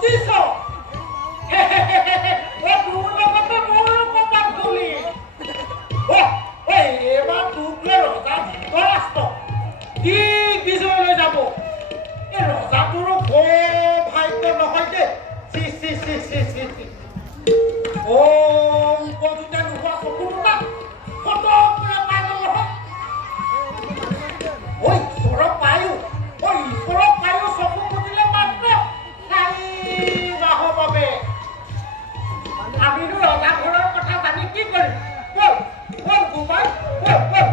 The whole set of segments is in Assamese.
বুজিছ তোৰ লগতে মোৰো কপাল খুলি এইবাৰ তোক লৈ ৰজা ধৃতৰাষ্ট্ৰ দিগ্বিজয়লৈ যাব এই ৰজাটোৰো বৰ ভাগ্য নহয় দেই উপযুক্ত নোহোৱা চকু দুটা ফটকৰে পাই গ'ল নহয় ঈশ্বৰক পায়ো চকু মুদিলে মাত্ৰ মাহৰ বাবে আমিনো ৰজা ঘৰৰ কথা জানি কি কৰিম বল গোপাল বল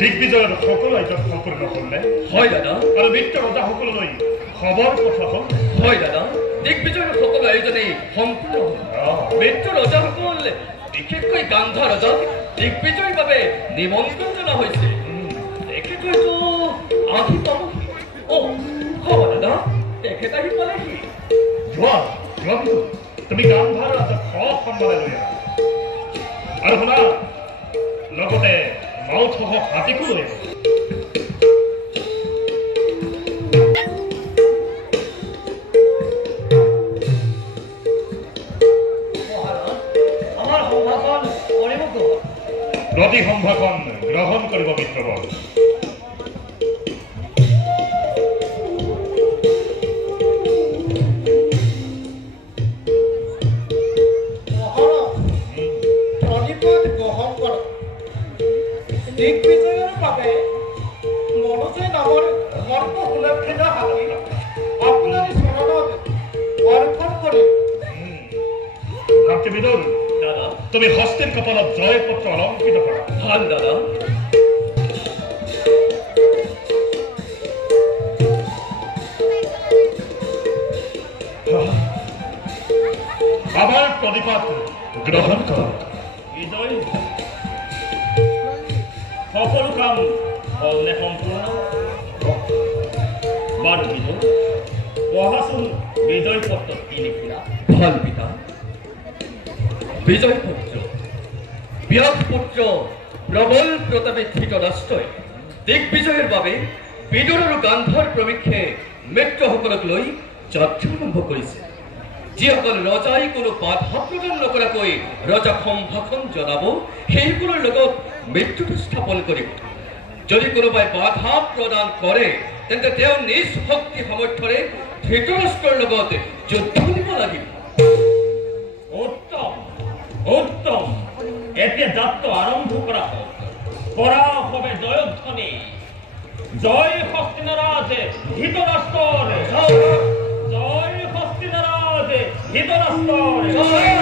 দিগ্বিজয়ৰ সকলো আয়োজন সম্পূৰ্ণ হ'লনে হয় দাদা আৰু মিত্ৰ ৰজাসকললৈ খবৰ পঠোৱা হ'ল হয় দাদা দিগ্বিজয়ৰ সকলো আয়োজনেই সম্পূৰ্ণ হ'ল মিত্ৰ ৰজাসকল বিশেষকৈ গান্ধা ৰজাক দিগ্বিজয়ৰ বাবে নিমন্ত্ৰণ জনোৱা হৈছে তেখেততো আহি পাবহি হ'ব দাদা তেখেত আহি পালেহি যোৱা তুমি গান্ধাৰ ৰাজাক সন্মানে লৈ আহা আৰু শুনা লগতে মাউথসহ হাতীকো লৈ প্ৰতি সম্ভাষণ গ্ৰহণ কৰিব মিত্ৰবৰ্গ দিগ্বিজয়ৰ বাবে মনোজে নামৰ ধৰ্ম সুলক্ষিত হাতী আপোনাৰ চৰণত অৰ্পণ কৰি ভাতৃবিদুৰ দাদা তুমি হস্তীৰ কপালত জয়পত্ৰ অলংকৃত কৰা ভাল দাদা আমাৰ প্ৰতিপাত গ্ৰহণ কৰ বিজয় সকলো কাম হলনে সম্পূৰ্ণ বাৰু বিজয় পঢ়াচোন বিজয় পত্ৰ কি লিখিলা ভাল পিতা বিজয় পুত্ৰ ব্যাস পুত্ৰ প্ৰবল প্ৰতাপে ধৃতৰাষ্ট্ৰই দিগ্বিজয়ৰ বাবে বিদুৰ আৰু গান্ধাৰ প্ৰমুখ্যে মিত্ৰসকলক লৈ যাত্ৰা আৰম্ভ কৰিছে যিসকল ৰজাই কোনো বাধা প্ৰদান নকৰাকৈ ৰজাক সম্ভাষণ জনাব সেইবোৰৰ লগত মৃত্যুটো স্থাপন কৰিব যদি কোনোবাই বাধা প্ৰদান কৰে তেন্তে তেওঁ নিজ শক্তি সামৰ্থ্যৰে ধৃতৰাষ্ট্ৰৰ লগত যুদ্ধ দিব লাগিব উত্তম উত্তম এতিয়া যাত্ৰা আৰম্ভ কৰা হবে জয়ধ্বনি জয় হস্তিনাৰাজ ধৃতৰাষ্ট্ৰৰ জয় হস্তিনাৰাজ ধৃতৰাষ্ট্ৰৰ